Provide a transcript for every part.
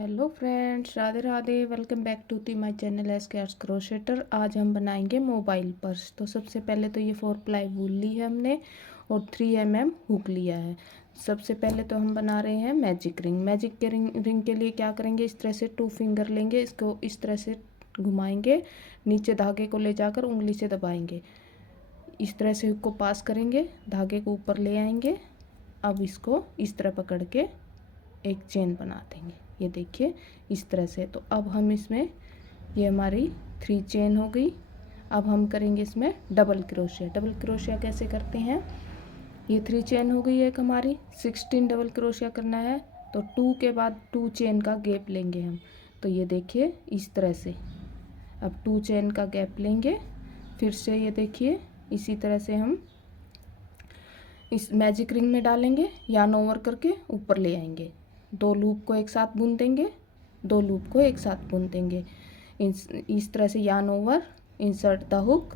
Hello friends, Radhe Radhe. Welcome back to the my channel S cats crocheter. आज हम बनाएंगे mobile purse. तो सबसे पहले तो ये 4 प्लाई वूल ली है हमने और 3 mm हुक लिया है। सबसे पहले तो हम बना रहे हैं मैजिक रिंग। मैजिक के रिंग के लिए क्या करेंगे, इस तरह से 2 फिंगर लेंगे, इसको इस तरह से घुमाएंगे, नीचे धागे को ले जाकर उंगली से दबाएंगे, इस तरह से हुक को पास करेंगे, धागे को ऊपर ले आएंगे। अब इसको इस तरह पकड़ के एक चेन बना देंगे, ये देखिए इस तरह से। तो अब हम इसमें, ये हमारी 3 चेन हो गई। अब हम करेंगे इसमें डबल क्रोशिया। डबल क्रोशिया कैसे करते हैं, ये 3 चेन हो गई एक हमारी, 16 डबल क्रोशिया करना है। तो 2 के बाद 2 चेन का गैप लेंगे हम। तो ये देखिए इस तरह से, अब 2 चेन का गैप लेंगे, फिर से ये देखिए इसी तरह से हम इस मैजिक रिंग में डालेंगे, यार्न ओवर करके ऊपर ले आएंगे, 2 लूप को एक साथ बुन देंगे, 2 लूप को एक साथ बुन देंगे। इस तरह से yarn over, insert the hook,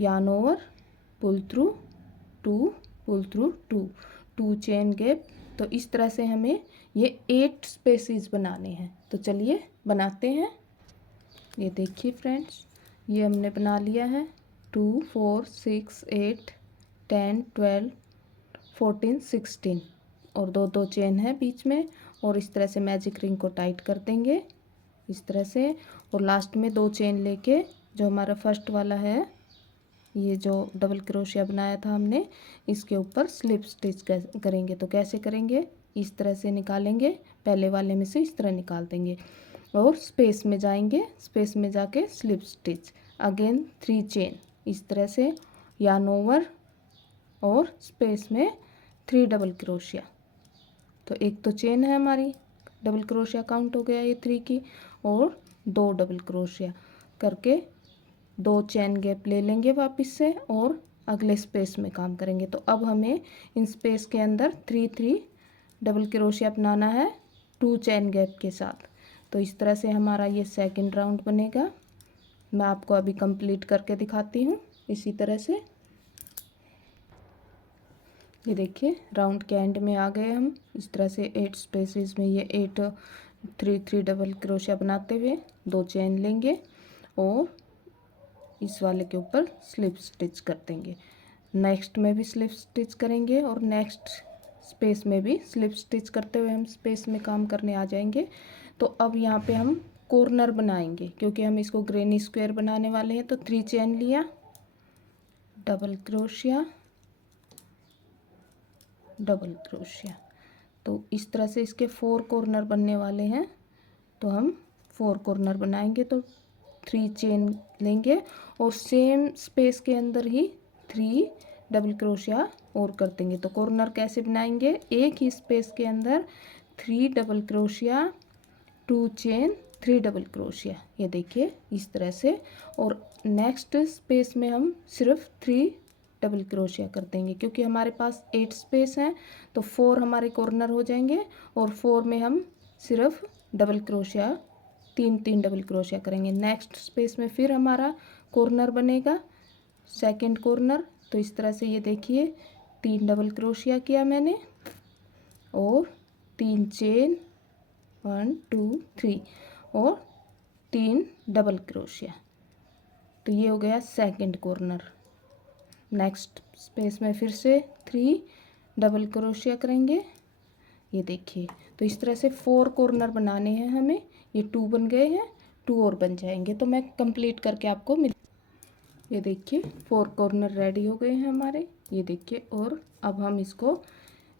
yarn over, pull through 2, pull through 2, 2 chain gap. तो इस तरह से हमें ये 8 स्पेसिस बनाने हैं। तो चलिए बनाते हैं। ये देखिए फ्रेंड्स, ये हमने बना लिया है। 2 4 6 8 10 12 14 16 और 2 चेन है बीच में। और इस तरह से मैजिक रिंग को टाइट कर देंगे इस तरह से। और लास्ट में 2 चेन लेके, जो हमारा फर्स्ट वाला है, ये जो डबल क्रोशिया बनाया था हमने, इसके ऊपर स्लिप स्टिच करेंगे। तो कैसे करेंगे, इस तरह से निकालेंगे, पहले वाले में से इस तरह निकाल देंगे और स्पेस में जाएंगे, स्पेस में जाके स्लिप स्टिच, अगेन 3 चेन, इस तरह से यार्न ओवर और स्पेस में 3 डबल क्रोशिया। तो एक तो चेन है हमारी, डबल क्रोशिया काउंट हो गया ये 3 की, और 2 डबल क्रोशिया करके 2 चेन गैप ले लेंगे वापस से और अगले स्पेस में काम करेंगे। तो अब हमें इन स्पेस के अंदर 3 डबल क्रोशिया अपनाना है 2 चेन गैप के साथ। तो इस तरह से हमारा ये सेकंड राउंड बनेगा। मैं आपको अभी कंप्लीट करके दिखाती हूँ। इसी तरह से ये देखिए राउंड के एंड में आ गए हम। इस तरह से 8 स्पेसेस में ये 8 3 डबल क्रोशिया बनाते हुए 2 चेन लेंगे और इस वाले के ऊपर स्लिप स्टिच कर देंगे। नेक्स्ट में भी स्लिप स्टिच करेंगे और नेक्स्ट स्पेस में भी स्लिप स्टिच करते हुए हम स्पेस में काम करने आ जाएंगे। तो अब यहाँ पे हम कॉर्नर बनाएंगे, क्योंकि हम इसको ग्रेनी स्क्वायर बनाने वाले हैं। तो 3 चेन लिया, डबल क्रोशिया, डबल क्रोशिया। तो इस तरह से इसके 4 कॉर्नर बनने वाले हैं। तो हम 4 कॉर्नर बनाएंगे। तो 3 चेन लेंगे और सेम स्पेस के अंदर ही 3 डबल क्रोशिया और कर देंगे। तो कॉर्नर कैसे बनाएंगे, एक ही स्पेस के अंदर 3 double crochet, 2 chain, 3 double crochet, ये देखिए इस तरह से। और नेक्स्ट स्पेस में हम सिर्फ 3 डबल क्रोशिया कर देंगे, क्योंकि हमारे पास 8 स्पेस हैं। तो 4 हमारे कॉर्नर हो जाएंगे और 4 में हम सिर्फ डबल क्रोशिया 3 डबल क्रोशिया करेंगे। नेक्स्ट स्पेस में फिर हमारा कॉर्नर बनेगा, सेकंड कॉर्नर। तो इस तरह से ये देखिए 3 डबल क्रोशिया किया मैंने और 3 चेन, 1 2 3 और 3 डबल क्रोशिया। तो ये हो गया सेकंड कॉर्नर। नेक्स्ट स्पेस में फिर से 3 डबल क्रोशिया करेंगे, ये देखिए। तो इस तरह से 4 कॉर्नर बनाने हैं हमें। ये 2 बन गए हैं, 2 और बन जाएंगे। तो मैं कंप्लीट करके आपको ये देखिए 4 कॉर्नर रेडी हो गए हैं हमारे, ये देखिए। और अब हम इसको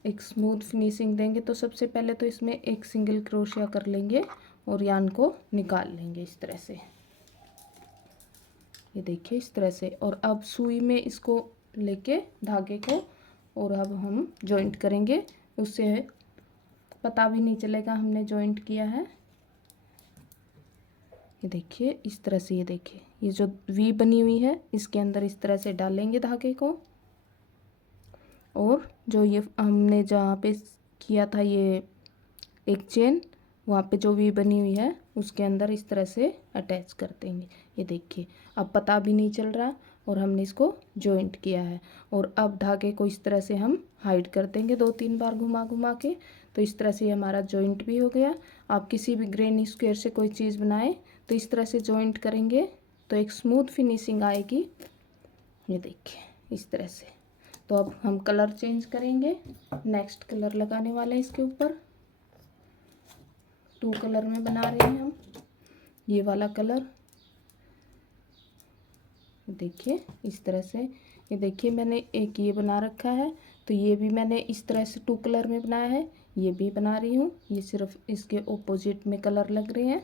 एक स्मूथ फिनिशिंग देंगे। तो सबसे पहले तो इसमें एक सिंगल क्रोशिया कर लेंगे और यार्न को निकाल लेंगे इस तरह से, ये देखिए इस तरह से। और अब सुई में इसको लेके धागे को, और अब हम जॉइंट करेंगे, उससे पता भी नहीं चलेगा हमने जॉइंट किया है। ये देखिए इस तरह से, ये देखिए ये जो वी बनी हुई है इसके अंदर इस तरह से डालेंगे धागे को, और जो ये हमने जहाँ पे किया था ये एक चेन, वहाँ पे जो वी बनी हुई है उसके अंदर इस तरह से अटैच कर देंगे। ये देखिए अब पता भी नहीं चल रहा और हमने इसको जॉइंट किया है। और अब धागे को इस तरह से हम हाइड कर देंगे 2-3 बार घुमा घुमा के। तो इस तरह से ये हमारा जॉइंट भी हो गया। आप किसी भी ग्रेनी स्क्वायर से कोई चीज़ बनाएं तो इस तरह से जॉइंट करेंगे तो एक स्मूथ फिनिशिंग आएगी। ये देखिए इस तरह से। तो अब हम कलर चेंज करेंगे, नेक्स्ट कलर लगाने वाले हैं इसके ऊपर। 2 कलर में बना रहे हैं हम, ये वाला कलर देखिए इस तरह से। ये देखिए मैंने एक ये बना रखा है, तो ये भी मैंने इस तरह से 2 कलर में बनाया है, ये भी बना रही हूँ। ये सिर्फ इसके ऑपोजिट में कलर लग रहे हैं।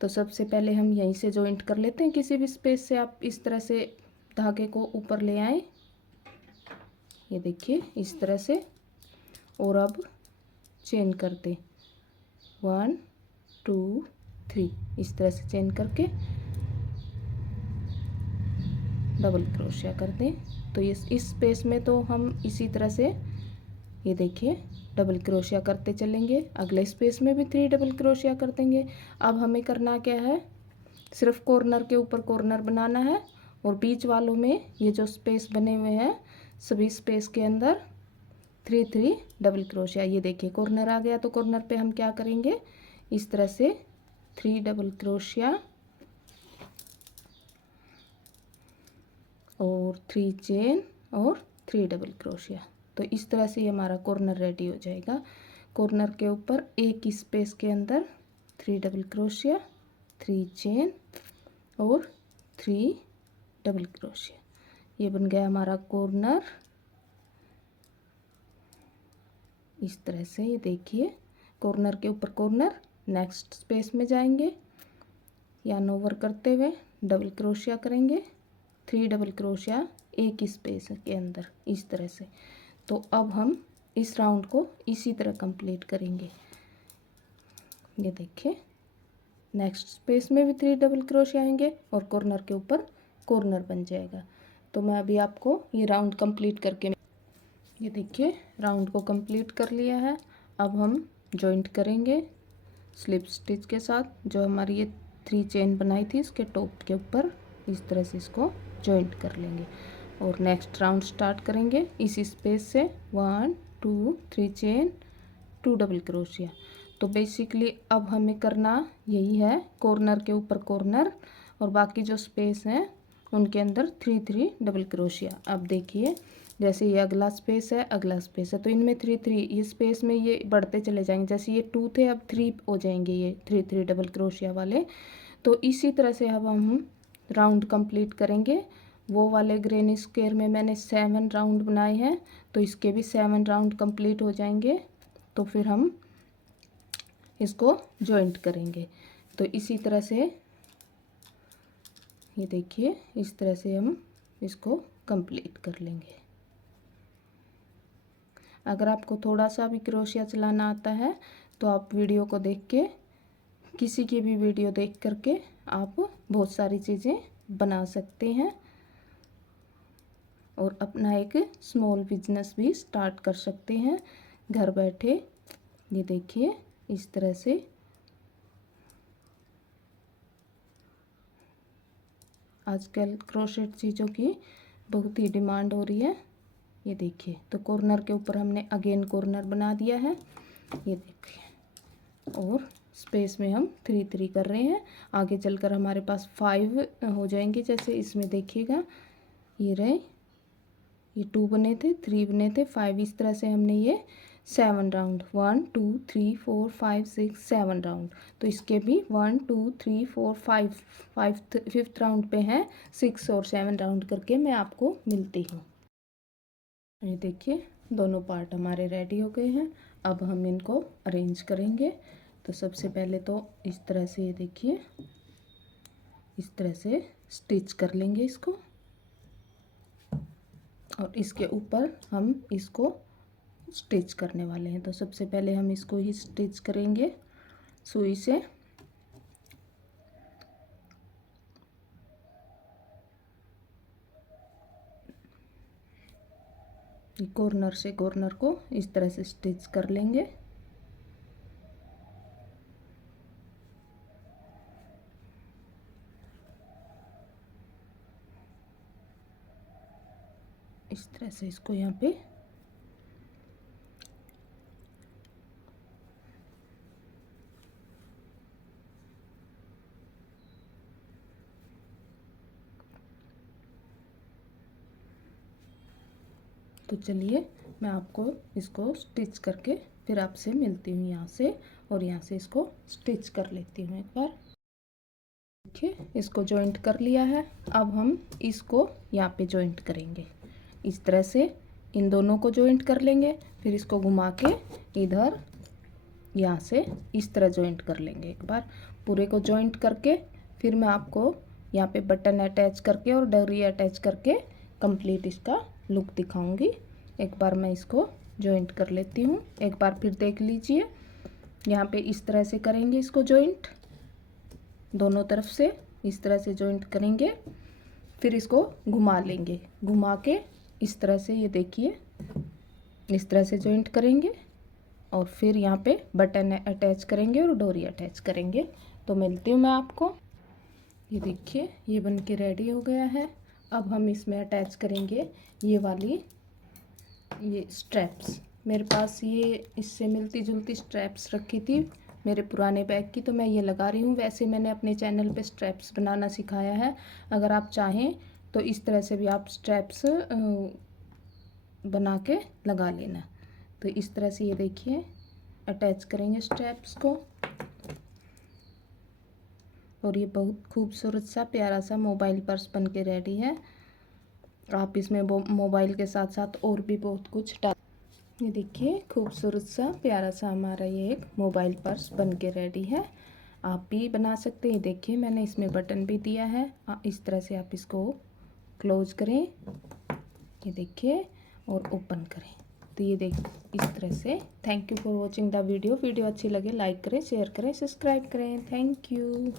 तो सबसे पहले हम यहीं से जॉइंट कर लेते हैं, किसी भी स्पेस से आप इस तरह से धागे को ऊपर ले आए, ये देखिए इस तरह से। और अब चेन कर दे 1 2 3, इस तरह से चेन करके डबल क्रोशिया कर दें। तो इस स्पेस में तो हम इसी तरह से ये देखिए डबल क्रोशिया करते चलेंगे। अगले स्पेस में भी 3 डबल क्रोशिया कर देंगे। अब हमें करना क्या है, सिर्फ कॉर्नर के ऊपर कॉर्नर बनाना है और बीच वालों में ये जो स्पेस बने हुए हैं सभी स्पेस के अंदर 3 डबल क्रोशिया। ये देखिए कॉर्नर आ गया, तो कॉर्नर पे हम क्या करेंगे, इस तरह से 3 डबल क्रोशिया और 3 चेन और 3 डबल क्रोशिया। तो इस तरह से हमारा कॉर्नर रेडी हो जाएगा। कॉर्नर के ऊपर एक ही स्पेस के अंदर 3 डबल क्रोशिया, 3 चेन और 3 डबल क्रोशिया। ये बन गया हमारा कॉर्नर इस तरह से। ये देखिए कॉर्नर के ऊपर कॉर्नर, नेक्स्ट स्पेस में जाएंगे, यार्न ओवर करते हुए डबल क्रोशिया करेंगे, 3 डबल क्रोशिया एक ही स्पेस के अंदर इस तरह से। तो अब हम इस राउंड को इसी तरह कंप्लीट करेंगे। ये देखिए नेक्स्ट स्पेस में भी 3 डबल क्रोशिया आएंगे और कॉर्नर के ऊपर कॉर्नर बन जाएगा। तो मैं अभी आपको ये राउंड कंप्लीट करके, ये देखिए राउंड को कंप्लीट कर लिया है। अब हम जॉइंट करेंगे स्लिप स्टिच के साथ। जो हमारी ये 3 चेन बनाई थी इसके टॉप के ऊपर इस तरह से इसको जॉइंट कर लेंगे और नेक्स्ट राउंड स्टार्ट करेंगे इसी स्पेस से। 1 2 3 चेन 2 डबल क्रोशिया। तो बेसिकली अब हमें करना यही है, कॉर्नर के ऊपर कॉर्नर और बाकी जो स्पेस हैं उनके अंदर 3 डबल क्रोशिया। अब देखिए जैसे ये अगला स्पेस है, अगला स्पेस है, तो इनमें 3 ये स्पेस में ये बढ़ते चले जाएंगे। जैसे ये 2 थे अब 3 हो जाएंगे ये 3 डबल क्रोशिया वाले। तो इसी तरह से अब हम राउंड कंप्लीट करेंगे। वो वाले ग्रेनी स्क्वायर में मैंने 7 राउंड बनाए हैं, तो इसके भी 7 राउंड कंप्लीट हो जाएंगे। तो फिर हम इसको जॉइंट करेंगे। तो इसी तरह से ये देखिए इस तरह से हम इसको कंप्लीट कर लेंगे। अगर आपको थोड़ा सा भी क्रोशिया चलाना आता है तो आप वीडियो को देख के, किसी की भी वीडियो देख करके आप बहुत सारी चीज़ें बना सकते हैं और अपना एक स्मॉल बिजनेस भी स्टार्ट कर सकते हैं घर बैठे। ये देखिए इस तरह से। आजकल क्रोशेट चीज़ों की बहुत ही डिमांड हो रही है। ये देखिए तो कॉर्नर के ऊपर हमने अगेन कॉर्नर बना दिया है, ये देखिए। और स्पेस में हम 3 कर रहे हैं। आगे चलकर हमारे पास 5 हो जाएंगे। जैसे इसमें देखिएगा ये रहे, ये 2 बने थे, 3 बने थे, 5। इस तरह से हमने ये 7 राउंड 1 2 3 4 5 6 7 राउंड। तो इसके भी 1 2 3 4 5 5th राउंड पे हैं 6 और 7 राउंड करके मैं आपको मिलती हूँ। ये देखिए दोनों पार्ट हमारे रेडी हो गए हैं। अब हम इनको अरेंज करेंगे। तो सबसे पहले तो इस तरह से ये देखिए इस तरह से स्टिच कर लेंगे इसको और इसके ऊपर हम इसको स्टिच करने वाले हैं। तो सबसे पहले हम इसको ही स्टिच करेंगे सुई से। कॉर्नर से कॉर्नर को इस तरह से स्टिच कर लेंगे। इस तरह से इसको यहाँ पे तो चलिए मैं आपको इसको स्टिच करके फिर आपसे मिलती हूँ यहाँ से, और यहाँ से इसको स्टिच कर लेती हूँ एक बार। देखिए इसको जॉइंट कर लिया है। अब हम इसको यहाँ पे जॉइंट करेंगे, इस तरह से इन दोनों को जॉइंट कर लेंगे, फिर इसको घुमा के इधर यहाँ से इस तरह जॉइंट कर लेंगे। एक बार पूरे को जॉइंट करके फिर मैं आपको यहाँ पे बटन अटैच करके और डोरी अटैच करके कंप्लीट इसका लुक दिखाऊंगी। एक बार मैं इसको जॉइंट कर लेती हूँ, एक बार फिर देख लीजिए। यहाँ पे इस तरह से करेंगे इसको जॉइंट, दोनों तरफ से इस तरह से जॉइंट करेंगे, फिर इसको घुमा लेंगे, घुमा के इस तरह से, ये देखिए इस तरह से जॉइंट करेंगे और फिर यहाँ पे बटन अटैच करेंगे और डोरी अटैच करेंगे। तो मिलती हूँ मैं आपको। ये देखिए ये बन के रेडी हो गया है। अब हम इसमें अटैच करेंगे ये वाली ये स्ट्रैप्स। मेरे पास ये इससे मिलती जुलती स्ट्रैप्स रखी थी मेरे पुराने बैग की, तो मैं ये लगा रही हूँ। वैसे मैंने अपने चैनल पे स्ट्रैप्स बनाना सिखाया है, अगर आप चाहें तो इस तरह से भी आप स्ट्रैप्स बना के लगा लेना। तो इस तरह से ये देखिए अटैच करेंगे स्ट्रैप्स को, और ये बहुत खूबसूरत सा प्यारा सा मोबाइल पर्स बन के रेडी है। आप इसमें मोबाइल के साथ साथ और भी बहुत कुछ डाल। ये देखिए खूबसूरत सा प्यारा सा हमारा ये एक मोबाइल पर्स बन के रेडी है। आप भी बना सकते हैं। देखिए मैंने इसमें बटन भी दिया है, इस तरह से आप इसको क्लोज करें, ये देखिए, और ओपन करें। तो ये देख इस तरह से। Thank you for watching the video. Video अच्छी लगे लाइक करें, शेयर करें, सब्सक्राइब करें। Thank you.